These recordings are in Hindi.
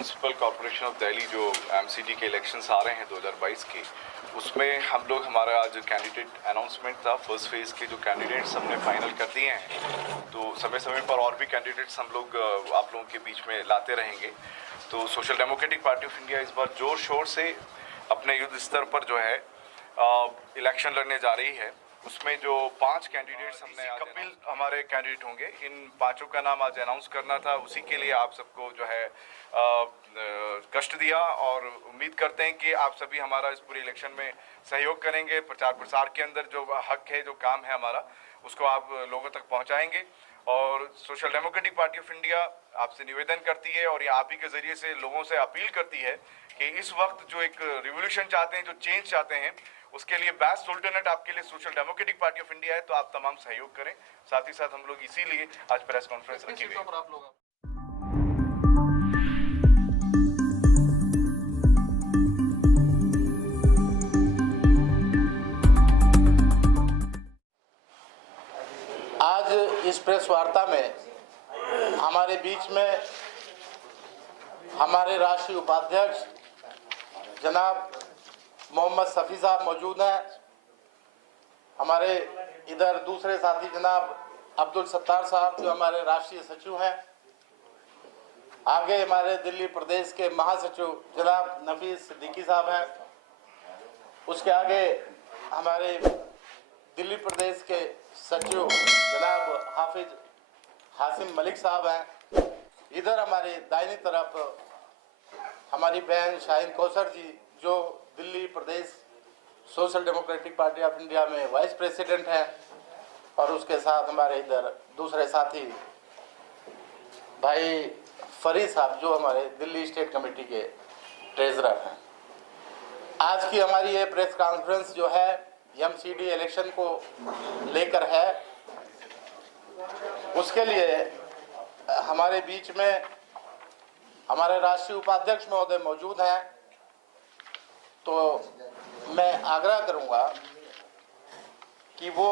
म्यूनसिपल कॉरपोरेशन ऑफ दिल्ली जो एमसीडी के इलेक्शंस आ रहे हैं 2022 के, उसमें हम लोग हमारा आज कैंडिडेट अनाउंसमेंट था। फर्स्ट फेज़ के जो कैंडिडेट्स हमने फाइनल कर दिए हैं, तो समय समय पर और भी कैंडिडेट्स हम लोग आप लोगों के बीच में लाते रहेंगे। तो social democratic party of India इस बार जोर शोर से अपने युद्ध स्तर पर जो है इलेक्शन लड़ने जा रही है। उसमें जो 5 कैंडिडेट्स हमने कपिल हमारे कैंडिडेट होंगे, इन 5 का नाम आज अनाउंस करना था। उसी के लिए आप सबको जो है कष्ट दिया और उम्मीद करते हैं कि आप सभी हमारा इस पूरे इलेक्शन में सहयोग करेंगे। प्रचार प्रसार के अंदर जो हक है, जो काम है हमारा, उसको आप लोगों तक पहुंचाएंगे। और social democratic party of India आपसे निवेदन करती है और ये आप ही के जरिए से लोगों से अपील करती है कि इस वक्त जो एक रिवोल्यूशन चाहते हैं, जो चेंज चाहते हैं, उसके लिए बेस्ट अल्टरनेट आपके लिए social democratic party of India है। तो आप तमाम सहयोग करें। साथ ही साथ हम लोग इसीलिए आज प्रेस कॉन्फ्रेंस रखी हुई है। आज इस प्रेस वार्ता में हमारे बीच में हमारे राष्ट्रीय उपाध्यक्ष जनाब मोहम्मद सफ़ी साहब मौजूद हैं। हमारे इधर दूसरे साथी जनाब अब्दुल सत्तार साहब जो हमारे राष्ट्रीय सचिव हैं। आगे हमारे दिल्ली प्रदेश के महासचिव जनाब नफीस सिद्दीकी साहब हैं। उसके आगे हमारे दिल्ली प्रदेश के सचिव जनाब हाफिज हासिम मलिक साहब हैं। इधर हमारे दाहिनी तरफ हमारी बहन शाहीन कौसर जी जो Delhi Pradesh social democratic party of India में वाइस प्रेसिडेंट हैं, और उसके साथ हमारे इधर दूसरे साथी भाई फरीद साहब जो हमारे दिल्ली स्टेट कमेटी के ट्रेजरर हैं। आज की हमारी ये प्रेस कॉन्फ्रेंस जो है एमसीडी इलेक्शन को लेकर है। उसके लिए हमारे बीच में हमारे राष्ट्रीय उपाध्यक्ष महोदय मौजूद हैं। तो मैं आग्रह करूंगा कि वो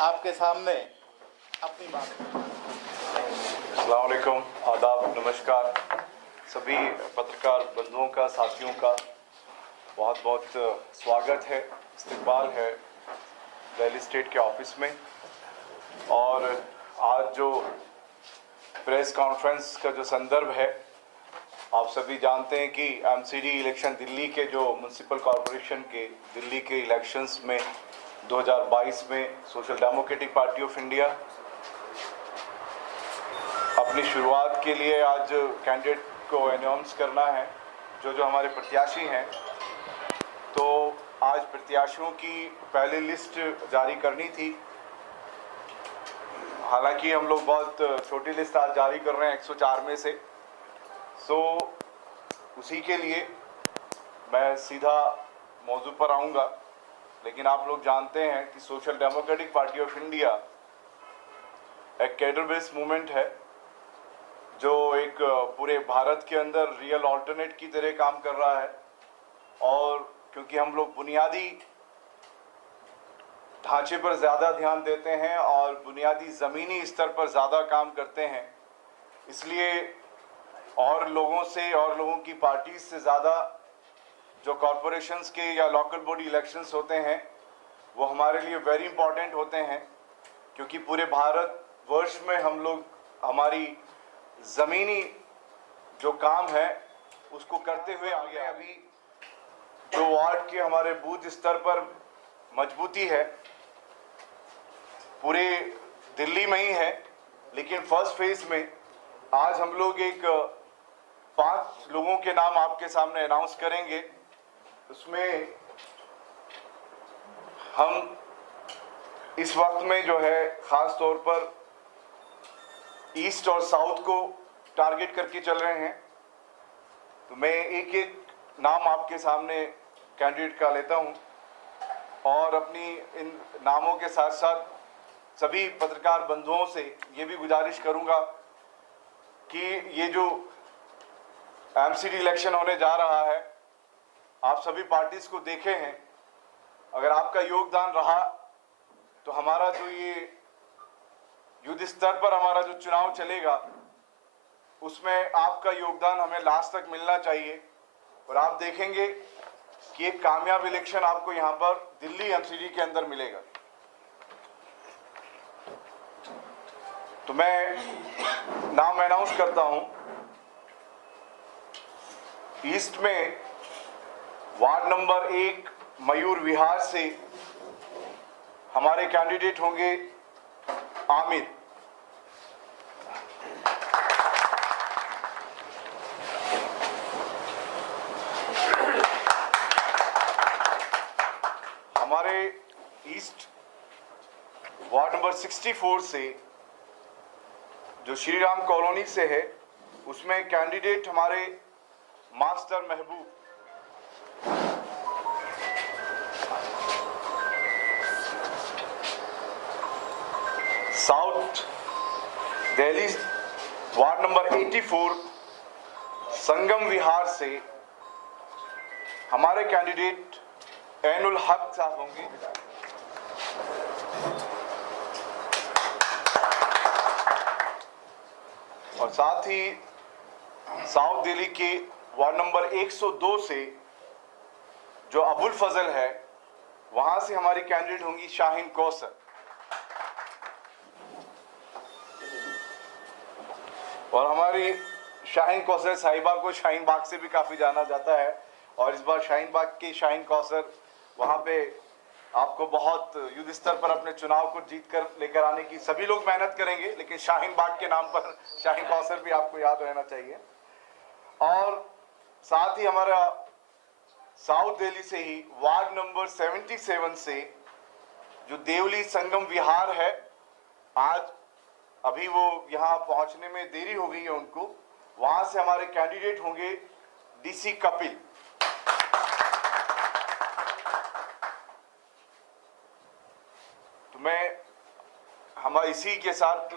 आपके सामने अपनी बात। अस्सलाम वालेकुम, आदाब, नमस्कार। सभी पत्रकार बंधुओं का, साथियों का बहुत बहुत स्वागत है, इस्तकबाल है दिल्ली स्टेट के ऑफिस में। और आज जो प्रेस कॉन्फ्रेंस का जो संदर्भ है, आप सभी जानते हैं कि एमसीडी इलेक्शन दिल्ली के जो म्यूनसिपल कॉरपोरेशन के दिल्ली के इलेक्शंस में 2022 में social democratic party of India अपनी शुरुआत के लिए आज कैंडिडेट को अनाउंस करना है, जो हमारे प्रत्याशी हैं। तो आज प्रत्याशियों की पहली लिस्ट जारी करनी थी। हालांकि हम लोग बहुत छोटी लिस्ट आज जारी कर रहे हैं 104 में से। उसी के लिए मैं सीधा मौजू पर आऊँगा। लेकिन आप लोग जानते हैं कि social democratic party of India एक कैडर बेस्ड मूवमेंट है, जो एक पूरे भारत के अंदर रियल ऑल्टरनेट की तरह काम कर रहा है। और क्योंकि हम लोग बुनियादी ढांचे पर ज़्यादा ध्यान देते हैं और बुनियादी ज़मीनी स्तर पर ज़्यादा काम करते हैं, इसलिए और लोगों से और लोगों की पार्टी से ज़्यादा जो कॉरपोरेशंस के या लोकल बॉडी इलेक्शंस होते हैं वो हमारे लिए वेरी इंपॉर्टेंट होते हैं। क्योंकि पूरे भारत वर्ष में हम लोग हमारी ज़मीनी जो काम है उसको करते हुए आगे अभी जो वार्ड के हमारे बूथ स्तर पर मजबूती है पूरे दिल्ली में ही है। लेकिन फर्स्ट फेज में आज हम लोग एक 5 लोगों के नाम आपके सामने अनाउंस करेंगे। उसमें हम इस वक्त में जो है ख़ास तौर पर ईस्ट और साउथ को टारगेट करके चल रहे हैं। तो मैं एक एक नाम आपके सामने कैंडिडेट का लेता हूं और अपनी इन नामों के साथ साथ सभी पत्रकार बंधुओं से ये भी गुजारिश करूंगा कि ये जो एमसीडी इलेक्शन होने जा रहा है, आप सभी पार्टीज को देखे हैं। अगर आपका योगदान रहा तो हमारा जो ये युद्ध स्तर पर हमारा जो चुनाव चलेगा उसमें आपका योगदान हमें लास्ट तक मिलना चाहिए और आप देखेंगे कि एक कामयाब इलेक्शन आपको यहाँ पर दिल्ली एमसीडी के अंदर मिलेगा। तो मैं नाम अनाउंस करता हूं। ईस्ट में वार्ड नंबर 1 मयूर विहार से हमारे कैंडिडेट होंगे आमिर। हमारे ईस्ट वार्ड नंबर 64 से जो श्री राम कॉलोनी से है, उसमें कैंडिडेट हमारे मास्टर महबूब। साउथ दिल्ली वार्ड नंबर 84 संगम विहार से हमारे कैंडिडेट ऐनुल हक साहब होंगे। और साथ ही साउथ दिल्ली के वार्ड नंबर 102 से जो अबुल फजल है, वहां से हमारी कैंडिडेट होंगी शाहीन कौसर। और हमारी शाहीन कौसर साहिबा को शाहीन बाग से भी काफी जाना जाता है और इस बार शाहीन बाग की शाहीन कौसर वहां पे आपको बहुत युद्ध स्तर पर अपने चुनाव को जीत कर लेकर आने की सभी लोग मेहनत करेंगे, लेकिन शाहीन बाग के नाम पर शाहीन कौसर भी आपको याद रहना चाहिए। और साथ ही हमारा साउथ दिल्ली से ही वार्ड नंबर 77 से जो देवली संगम विहार है, आज अभी वो यहाँ पहुंचने में देरी हो गई है उनको, वहां से हमारे कैंडिडेट होंगे डीसी कपिल। तो मैं हमारे इसी के साथ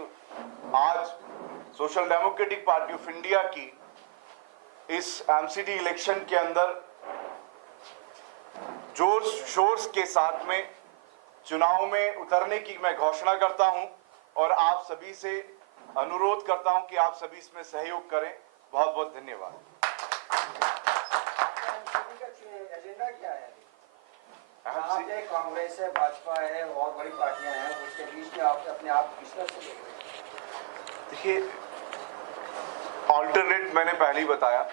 आज social democratic party of India की इस एमसीडी इलेक्शन के अंदर जोर शोर के साथ में चुनाव में उतरने की मैं घोषणा करता हूं और आप सभी से अनुरोध करता हूं कि आप सभी इसमें सहयोग करें। बहुत बहुत धन्यवाद। एजेंडा क्या है? कांग्रेस है, भाजपा है और बड़ी पार्टियां हैं, उसके बीच में आप अपने आप किस तरह से देख रहे हैं? देखिए, ऑल्टरनेट मैंने पहले ही बताया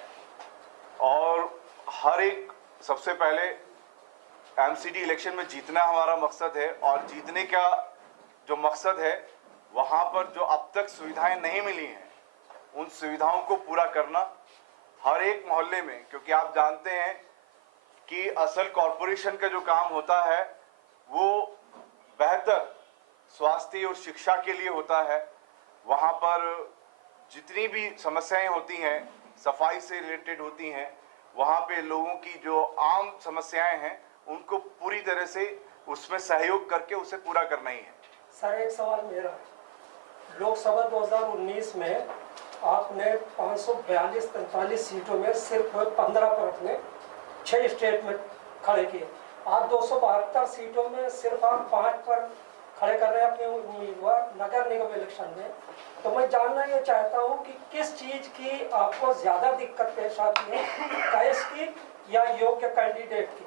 और हर एक सबसे पहले एमसीडी इलेक्शन में जीतना हमारा मकसद है और जीतने का जो मकसद है वहां पर जो अब तक सुविधाएं नहीं मिली हैं उन सुविधाओं को पूरा करना हर एक मोहल्ले में, क्योंकि आप जानते हैं कि असल कॉरपोरेशन का जो काम होता है वो बेहतर स्वास्थ्य और शिक्षा के लिए होता है। वहां पर जितनी भी समस्याएं होती हैं सफाई से रिलेटेड होती हैं, वहां पे लोगों की जो आम समस्याएं हैं उनको पूरी तरह से उसमें सहयोग करके उसे पूरा करना ही है। सर, एक सवाल मेरा है, लोकसभा 2019 में आपने 542-43 सीटों में सिर्फ 15 पर अपने 6 स्टेट में खड़े किए। आप 272 सीटों में सिर्फ आप 5 पर खड़े कर रहे हैं अपने उम्मीदवार नगर निगम इलेक्शन में। तो मैं जानना ये चाहता हूँ कि किस चीज की आपको ज्यादा दिक्कत पेश आती है, कैश की या योग्य कैंडिडेट की?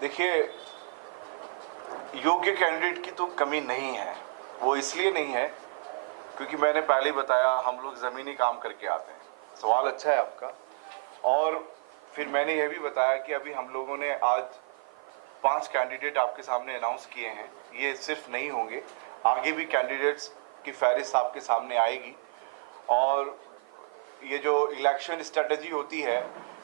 देखिए, योग्य कैंडिडेट की तो कमी नहीं है। वो इसलिए नहीं है क्योंकि मैंने पहले ही बताया हम लोग ज़मीनी काम करके आते हैं। सवाल अच्छा है आपका। और फिर मैंने यह भी बताया कि अभी हम लोगों ने आज 5 कैंडिडेट आपके सामने अनाउंस किए हैं। ये सिर्फ नहीं होंगे, आगे भी कैंडिडेट्स की फहरिस्त आपके सामने आएगी। और ये जो इलेक्शन स्ट्रेटजी होती है,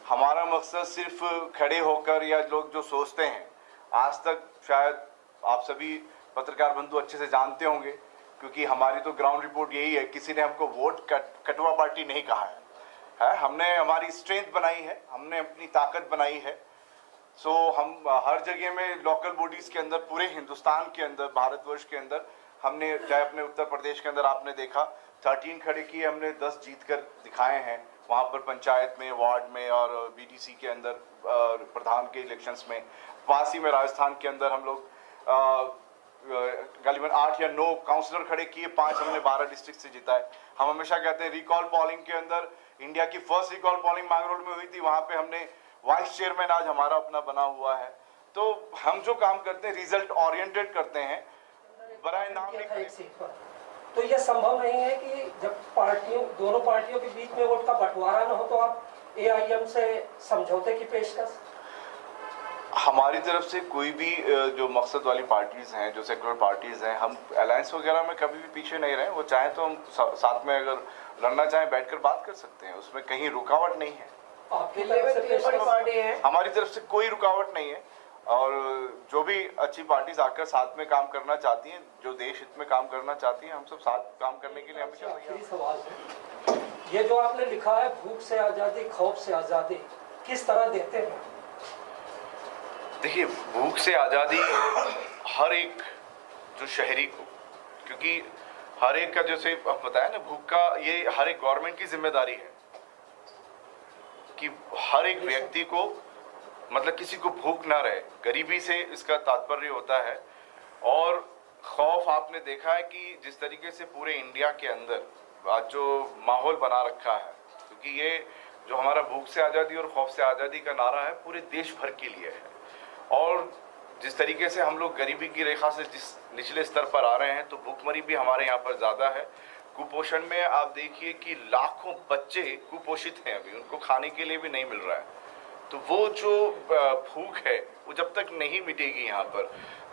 हमारा मकसद सिर्फ खड़े होकर या लोग जो सोचते हैं, आज तक शायद आप सभी पत्रकार बंधु अच्छे से जानते होंगे क्योंकि हमारी तो ग्राउंड रिपोर्ट यही है, किसी ने हमको वोट कटवा पार्टी नहीं कहा है। हमने हमारी स्ट्रेंथ बनाई है, हमने अपनी ताकत बनाई है। सो हम हर जगह में लोकल बॉडीज़ के अंदर, पूरे हिंदुस्तान के अंदर, भारतवर्ष के अंदर हमने, चाहे अपने उत्तर प्रदेश के अंदर आपने देखा 13 खड़े किए, हमने 10 जीत कर दिखाए हैं वहाँ पर पंचायत में, वार्ड में और बीडीसी के अंदर प्रधान के इलेक्शंस में। पास ही में राजस्थान के अंदर हम लोग गालिबन 8 या 9 काउंसलर खड़े किए, 5 हमने 12 डिस्ट्रिक्ट से जीता है। हम हमेशा कहते हैं रिकॉल पोलिंग के अंदर इंडिया की फर्स्ट रिकॉल पोलिंग मांगरोल में हुई थी, वहां पे हमने वाइस चेयरमैन आज हमारा अपना बना हुआ है। तो हम जो काम करते हैं रिजल्ट ओरिएंटेड करते हैं, बराए नाम किया था नहीं। एक सीट पर। तो ये संभव नहीं है कि जब दोनों पार्टियों के बीच में वोट का बंटवारा न हो तो आप AIM से समझौते की पेशकश? हमारी तरफ से कोई भी जो मकसद वाली पार्टीज हैं, जो सेकुलर पार्टीज हैं, हम अलायंस वगैरह में कभी भी पीछे नहीं रहे। वो चाहे तो हम साथ में अगर लड़ना चाहें बैठकर बात कर सकते हैं, उसमें कहीं रुकावट नहीं है। आपकी तरफ से पेशकश? हमारी तरफ से कोई रुकावट नहीं है, और जो भी अच्छी पार्टीज आकर साथ में काम करना चाहती हैं, जो देश हित में काम करना चाहती हैं, हम सब साथ काम करने के लिए हमेशा तैयार आखिरी सवाल है, ये जो आपने लिखा है भूख से आज़ादी खौफ से आज़ादी, किस तरह देते हैं? देखिए, भूख से आज़ादी हर एक जो शहरी को, क्योंकि हर एक का जैसे बताया ना, भूख का ये हर एक गवर्नमेंट की जिम्मेदारी है कि हर एक व्यक्ति को, मतलब किसी को भूख ना रहे। गरीबी से इसका तात्पर्य होता है। और खौफ आपने देखा है कि जिस तरीके से पूरे इंडिया के अंदर आज जो माहौल बना रखा है, क्योंकि ये जो हमारा भूख से आज़ादी और खौफ से आज़ादी का नारा है पूरे देश भर के लिए है। और जिस तरीके से हम लोग गरीबी की रेखा से जिस निचले स्तर पर आ रहे हैं, तो भूखमरी भी हमारे यहाँ पर ज़्यादा है। कुपोषण में आप देखिए कि लाखों बच्चे कुपोषित हैं, अभी उनको खाने के लिए भी नहीं मिल रहा है। तो वो जो भूख है वो जब तक नहीं मिटेगी यहाँ पर,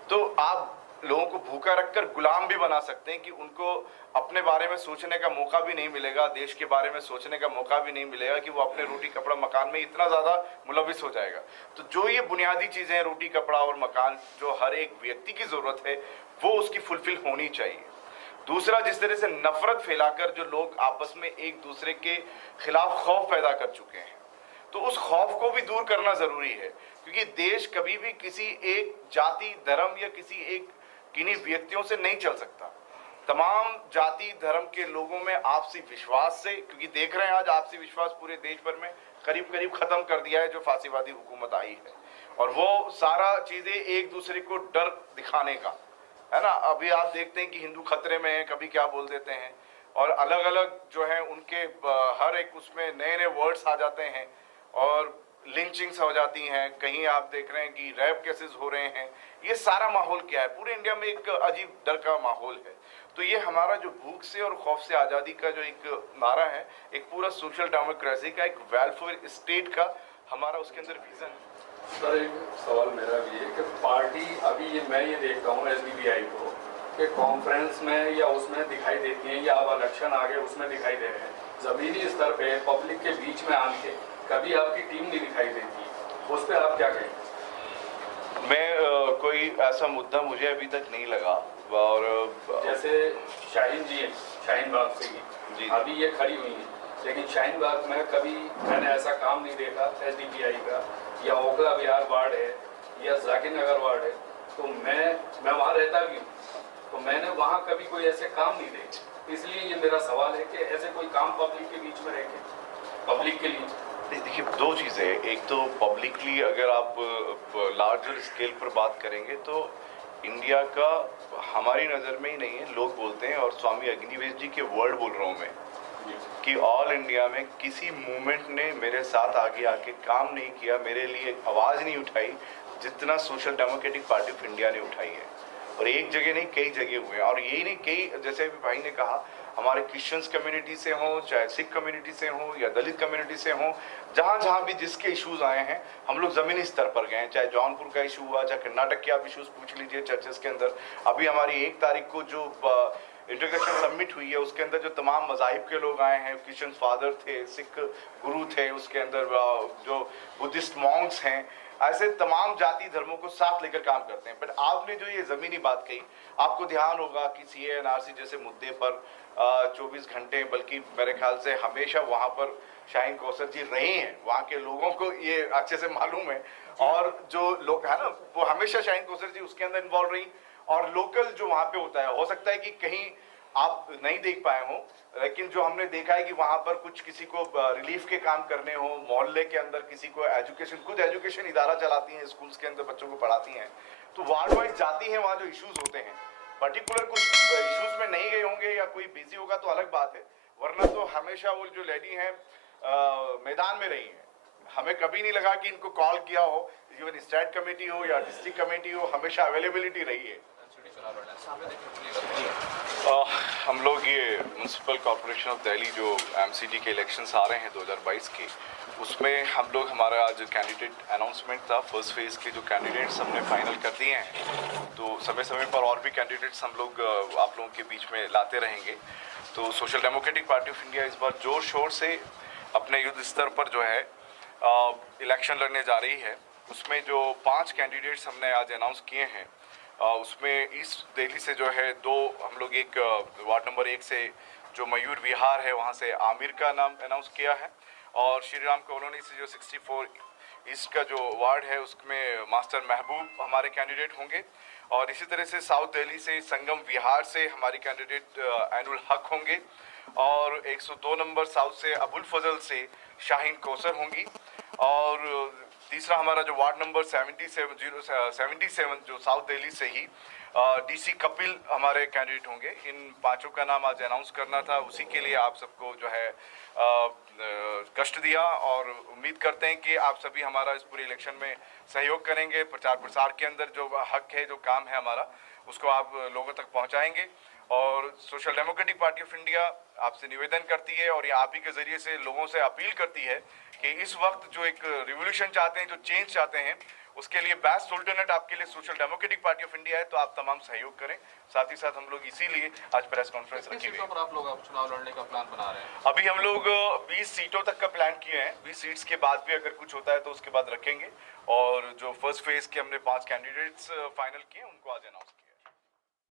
तो आप लोगों को भूखा रखकर गुलाम भी बना सकते हैं कि उनको अपने बारे में सोचने का मौका भी नहीं मिलेगा, देश के बारे में सोचने का मौका भी नहीं मिलेगा, कि वो अपने रोटी कपड़ा मकान में इतना ज़्यादा मुलविस हो जाएगा। तो जो ये बुनियादी चीज़ें हैं, रोटी कपड़ा और मकान, जो हर एक व्यक्ति की ज़रूरत है, वो उसकी फुलफिल होनी चाहिए। दूसरा, जिस तरह से नफरत फैलाकर जो लोग आपस में एक दूसरे के खिलाफ खौफ पैदा कर चुके हैं, तो उस खौफ को भी दूर करना ज़रूरी है। क्योंकि देश कभी भी किसी एक जाति, धर्म या किसी एक किन्हीं व्यक्तियों से नहीं चल सकता। तमाम जाति धर्म के लोगों में आपसी विश्वास से, क्योंकि देख रहे हैं आज आपसी विश्वास पूरे देश भर में करीब करीब खत्म कर दिया है जो फांसीवादी हुकूमत आई है। और वो सारा चीजें एक दूसरे को डर दिखाने का है ना। अभी आप देखते हैं कि हिंदू खतरे में है, कभी क्या बोल देते हैं, और अलग अलग जो है उनके हर एक उसमें नए नए वर्ड्स आ जाते हैं और लिंचिंग्स हो जाती हैं। कहीं आप देख रहे हैं कि रैप केसेस हो रहे हैं। ये सारा माहौल क्या है, पूरे इंडिया में एक अजीब डर का माहौल है। तो ये हमारा जो भूख से और खौफ से आज़ादी का जो एक नारा है, एक पूरा सोशल डेमोक्रेसी का, एक वेलफेयर स्टेट का हमारा उसके अंदर विजन है। सर, एक सवाल मेरा भी है कि पार्टी अभी ये मैं ये देखता हूँ SBBI को कि कॉन्फ्रेंस में या उसमें दिखाई देती है, या अब इलेक्शन आ गए उसमें दिखाई दे रहे हैं। ज़मीनी स्तर पे पब्लिक के बीच में आके कभी आपकी टीम नहीं दिखाई देती, उस पर आप क्या कहेंगे? मैं कोई ऐसा मुद्दा मुझे अभी तक नहीं लगा। और जैसे शाहीन जी हैं, शाहीन बाग से जी, अभी ये खड़ी हुई हैं, लेकिन शाहीन बाग में कभी मैंने ऐसा काम नहीं देखा SDPI का, या ओखला विहार वार्ड है या जाकिर नगर वार्ड है, तो मैं वहाँ रहता भी हूँ, तो मैंने वहाँ कभी कोई ऐसे काम नहीं देखे। इसलिए ये मेरा सवाल है कि ऐसे कोई काम पब्लिक के बीच में रह के पब्लिक के लिए। देखिए, दो चीज़ें हैं। एक तो पब्लिकली अगर आप लार्जर स्केल पर बात करेंगे तो इंडिया का हमारी नज़र में ही नहीं है, लोग बोलते हैं, और स्वामी अग्निवेश जी के वर्ड बोल रहा हूँ मैं, कि ऑल इंडिया में किसी मूवमेंट ने मेरे साथ आगे आके काम नहीं किया, मेरे लिए आवाज़ नहीं उठाई जितना social democratic party of India ने उठाई है। और एक जगह नहीं, कई जगह हुए हैं। और यही नहीं, कई, जैसे अभी भाई ने कहा, हमारे क्रिश्चियंस कम्युनिटी से हो, चाहे सिख कम्युनिटी से हो या दलित कम्युनिटी से हो, जहाँ भी जिसके इश्यूज आए हैं, हम लोग ज़मीनी स्तर पर गए हैं। चाहे जौनपुर का इशू हुआ, चाहे कर्नाटक के आप इशूज़ पूछ लीजिए चर्चेस के अंदर। अभी हमारी 1 तारीख को जो इंटीग्रेशन सबमिट हुई है, उसके अंदर जो तमाम मज़ाहिब के लोग आए हैं, क्रिश्चियन फादर थे, सिख गुरु थे, उसके अंदर जो बुद्धिस्ट मॉन्क्स हैं, ऐसे तमाम जाति धर्मों को साथ लेकर काम करते हैं। बट आपने जो ये ज़मीनी बात कही, आपको ध्यान होगा कि CAA NRC जैसे मुद्दे पर 24 घंटे, बल्कि मेरे ख्याल से हमेशा वहाँ पर शाहीन कौसर जी रहे हैं। वहाँ के लोगों को ये अच्छे से मालूम है, और जो लोग है ना, वो हमेशा शाहीन कौसर जी उसके अंदर इन्वॉल्व रही। और लोकल जो वहाँ पे होता है, हो सकता है कि कहीं आप नहीं देख पाए हो, लेकिन जो हमने देखा है कि वहाँ पर कुछ किसी को रिलीफ के काम करने हो, मोहल्ले के अंदर किसी को एजुकेशन, खुद एजुकेशन इदारा चलाती हैं, स्कूल्स के अंदर बच्चों को पढ़ाती हैं, तो वार्ड वाइज जाती हैं वहाँ जो इश्यूज होते हैं। पर्टिकुलर कुछ इश्यूज में नहीं गए होंगे या कोई बिजी होगा तो अलग बात है, वरना तो हमेशा वो जो लेडी हैं मैदान में रही हैं। हमें कभी नहीं लगा कि इनको कॉल किया हो, इवन स्टेट कमेटी हो या डिस्ट्रिक्ट कमेटी हो, हमेशा अवेलेबिलिटी रही है। हम लोग ये म्यूनसिपल कॉरपोरेशन ऑफ दिल्ली जो एमसीडी के इलेक्शंस आ रहे हैं 2022 के, उसमें हम लोग हमारा आज कैंडिडेट अनाउंसमेंट था फर्स्ट फेज़ के, जो कैंडिडेट्स हमने फाइनल कर दिए हैं। तो समय समय पर और भी कैंडिडेट्स हम लोग आप लोगों के बीच में लाते रहेंगे। तो social democratic party of India इस बार जोर शोर से अपने युद्ध स्तर पर जो है इलेक्शन लड़ने जा रही है। उसमें जो 5 कैंडिडेट्स हमने आज अनाउंस किए हैं, उसमें ईस्ट दिल्ली से जो है 2 हम लोग, एक वार्ड नंबर 1 से जो मयूर विहार है वहाँ से आमिर का नाम अनाउंस किया है, और श्री राम कॉलोनी से जो 64 ईस्ट का जो वार्ड है उसमें मास्टर महबूब हमारे कैंडिडेट होंगे। और इसी तरह से साउथ दिल्ली से संगम विहार से हमारी कैंडिडेट एनुल हक होंगे, और 102 नंबर साउथ से अबुल फजल से शाहीन कौसर होंगी, और तीसरा हमारा जो वार्ड नंबर 77 जो साउथ दिल्ली से ही डीसी कपिल हमारे कैंडिडेट होंगे। इन 5 का नाम आज अनाउंस करना था, उसी के लिए आप सबको जो है कष्ट दिया, और उम्मीद करते हैं कि आप सभी हमारा इस पूरे इलेक्शन में सहयोग करेंगे। प्रचार प्रसार के अंदर जो हक है, जो काम है हमारा, उसको आप लोगों तक पहुंचाएंगे। और social democratic party of India आपसे निवेदन करती है और ये आप ही के ज़रिए से लोगों से अपील करती है कि इस वक्त जो एक रिवोल्यूशन चाहते हैं, जो चेंज चाहते हैं, उसके लिए बेस्ट अल्टरनेट आपके लिए social democratic party of India है। तो आप तमाम सहयोग करें। साथ ही साथ हम लोग इसीलिए आज प्रेस कॉन्फ्रेंस रखी हुई है। पर आप लोग अब चुनाव लड़ने का प्लान बना रहे हैं? अभी हम लोग 20 सीटों तक का प्लान किए हैं। 20 सीट्स के बाद भी अगर कुछ होता है तो उसके बाद रखेंगे। और जो फर्स्ट फेज के हमने 5 कैंडिडेट्स फाइनल किए, उनको आज अनाउंस किया।